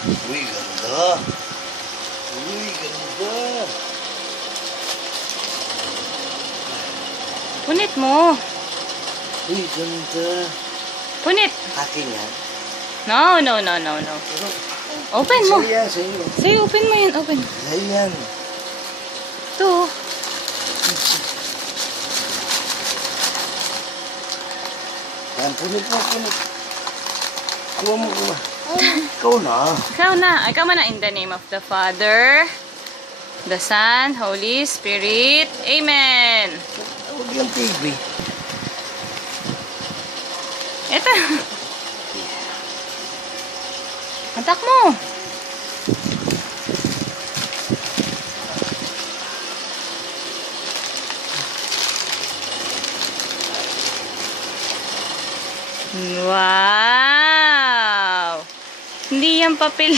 Uy, ganda. Uy, ganda. Punit mo. Uy, ganda. Punit. Akin yan. No. Open mo. Sa'yo yan, sa'yo. Say, open mo yan. Open. Sa'yo yan. Ito. Yan, punit mo, punit. Kuha mo, kuha. Ikaw na. Ikaw na. Ikaw na. In the name of the Father, the Son, Holy Spirit. Amen. Huwag yung TV. Ito. Antak mo. Wow! Hindi yan papel.